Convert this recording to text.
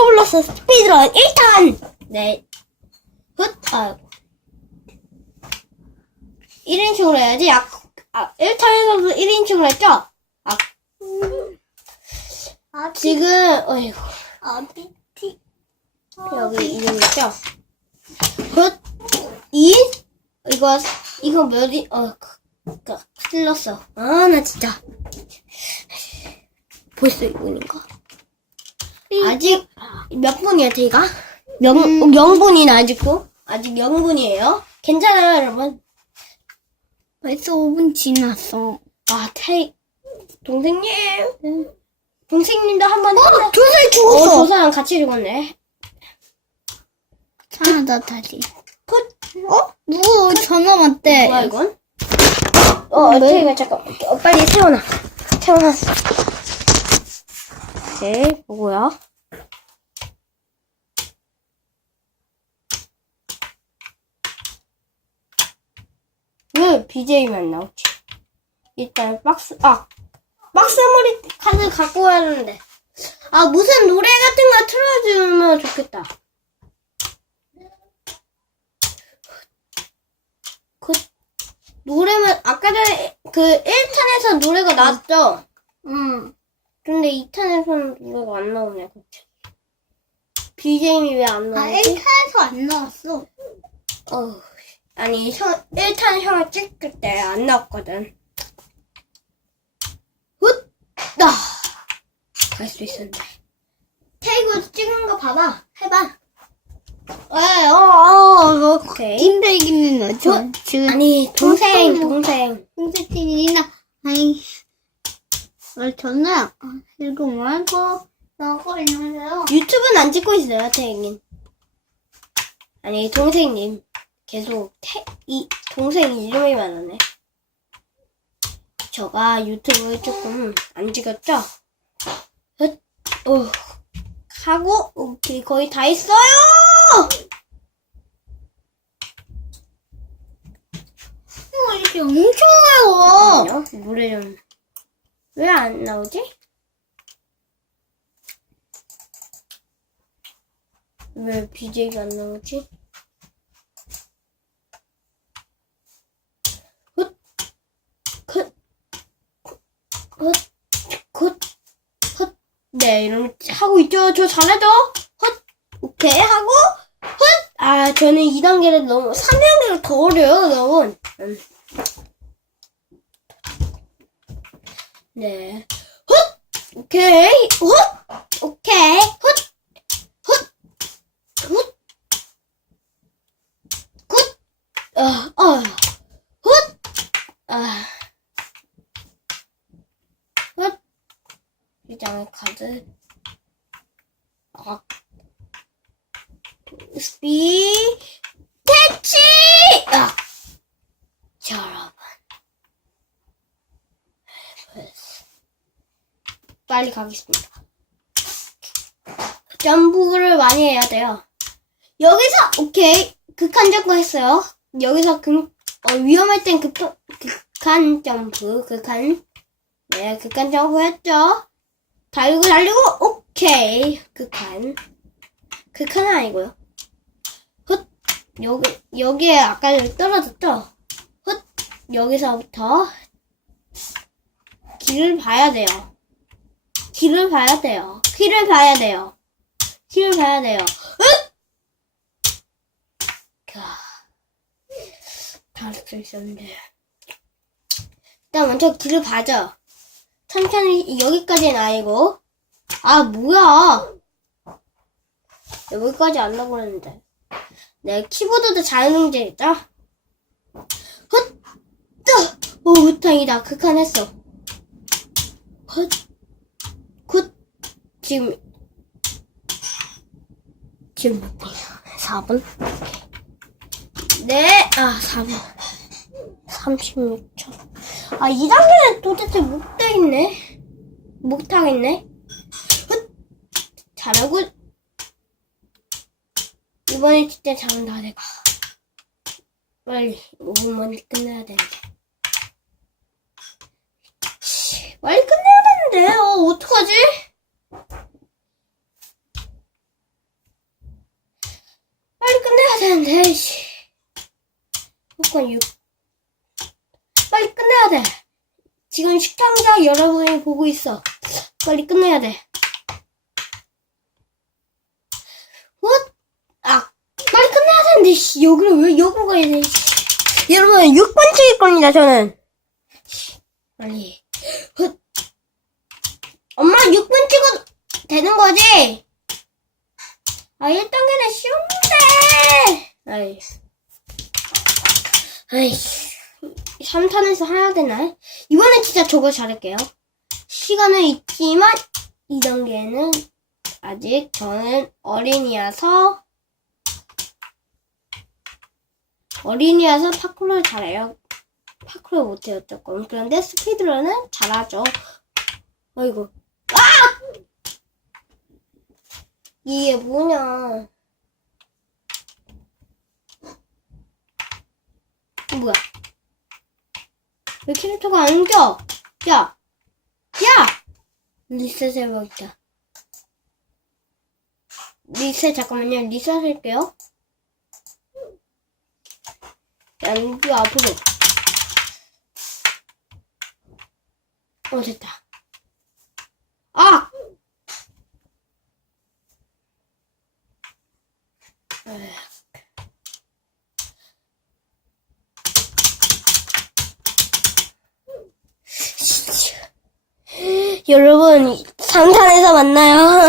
로블록스 스피드런 1탄! 네. 훗, 아이고. 1인칭으로 해야지. 아, 아 1탄에서도 1인칭으로 했죠? 아, 아, 지금, 어이구. 어디, 티, 여기 이름 있죠? 훗, 2? 이거, 이거 몇이, 어, 그, 그, 틀렸어. 아, 나 진짜. 벌써 이분인가? 아직 몇 분이야, 데이가? 명, 음. 0분이나 아직도? 아직 0분이에요. 괜찮아요, 여러분. 벌써 5분 지났어. 아, 테이, 동생님. 동생님도 한번 어, 조세 어, 저 사람 같이 죽었네. 하나 다시. 어? 누구 전화 왔대? 뭐야, 이건? 어, 테이가 잠깐, 어, 빨리 태워놔. 태워놨어. 오케이, 뭐고요? 왜 BJ만 나오지? 일단 박스, 아, 박스머리 카드 갖고 와야 하는데. 아, 무슨 노래 같은 거 틀어주면 좋겠다. 그, 노래만, 아까 전에 그 1탄에서 노래가 나왔죠? 응. 근데 2탄에서는 노래가 안 나오네, 갑자기. BJ이 왜 안 아, 나오지? 1탄에서 안 나왔어. 어, 아니, 형, 1탄 형을 찍을 때 안 나왔거든. 훗! 나! 갈수 있었는데. 테이크 찍은 거 봐봐. 해봐. 에, 어, 어, 어. 오케이. 김백이는 저, 어? 지금. 아니, 동생, 동생. 동생. 홍세팀이나, 아니, 어, 저는, 아, 이거 말고, 나고 있는데요. 유튜브는 안 찍고 있어요, 태행님. 아니, 동생님. 계속, 태, 이, 동생 이름이 많았네. 저가 유튜브 조금 안 찍었죠? 헛, 어, 하고, 오케이, 거의 다 했어요! 어, 이게 엄청 어려워. 노래 좀. 왜 안 나오지? 왜 BJ가 안 나오지? 훗, 굿, 굿, 굿, 굿. 네, 이러면 하고 있죠. 저 잘하죠? 헛, 오케이, 하고, 헛! 아, 저는 2단계를 너무, 3단계가 더 어려요, 여러분. 음. 네. 훗! 오케이. 훗! 오케이. 훗! 훗! 훗! 굿! 아, 아. 훗! 아. 훗! 시장의 카드. 아. 스피, 대치! 아. 자, 여러분. 빨리 가겠습니다. 점프를 많이 해야 돼요. 여기서 오케이 극한 점프 했어요. 여기서 그, 어, 위험할 땐 급, 극한 점프 극한 네 극한 점프 했죠. 달리고 달리고 오케이 극한 극한은 아니고요. 훗 여기 여기에 아까 떨어졌죠. 훗 여기서부터 길을 봐야 돼요. 길을 봐야 돼요. 길을 봐야 돼요. 길을 봐야 돼요. 으! 다할수 있었는데. 일단 먼저 길을 봐죠. 천천히 여기까지는 아니고. 아 뭐야? 여기까지 안 나버렸는데. 네 키보드도 자연응제 있죠? 헛! 뜨! 오 우탕이다. 극한했어. 헛! 굿! 지금, 지금 몇 분이야? 4분? 네, 아, 4분. 36초. 아, 2단계는 도대체 못되겠네. 못하겠네. 훗! 잘하고. 이번에 진짜 잘한다, 내가. 빨리, 5분만 끝내야 되는데. 씨, 빨리 끝내야 되는데, 어, 어떡하지? 되는데, 씨. 무조건 6. 빨리 끝내야 돼. 지금 시청자 여러분이 보고 있어. 빨리 끝내야 돼. what? 아, 빨리 끝내야 되는데, 씨. 여기를 왜 여기로 가야 돼, 씨. 여러분, 6번 찍을 겁니다, 저는. 씨, 빨리. 훗. 엄마, 6번 찍어도 되는 거지? 아, 1단계는 쉬운데! 아이. 아이씨. 3탄에서 해야 되나? 이번엔 진짜 저거 잘할게요. 시간은 있지만, 2단계는 아직 저는 어린이라서, 어린이라서 파쿠르를 잘해요. 파쿠르 못해요, 조금. 그런데 스피드런은 잘하죠. 아이고. 아! 이게 뭐냐. 뭐야? 왜 캐릭터가 안 움직여? 야! 야! 리셋 해봐야겠다. 리셋, 잠깐만요. 리셋 할게요. 양주 앞으로. 어, 됐다. 아! 에휴. 여러분, 3탄에서 만나요.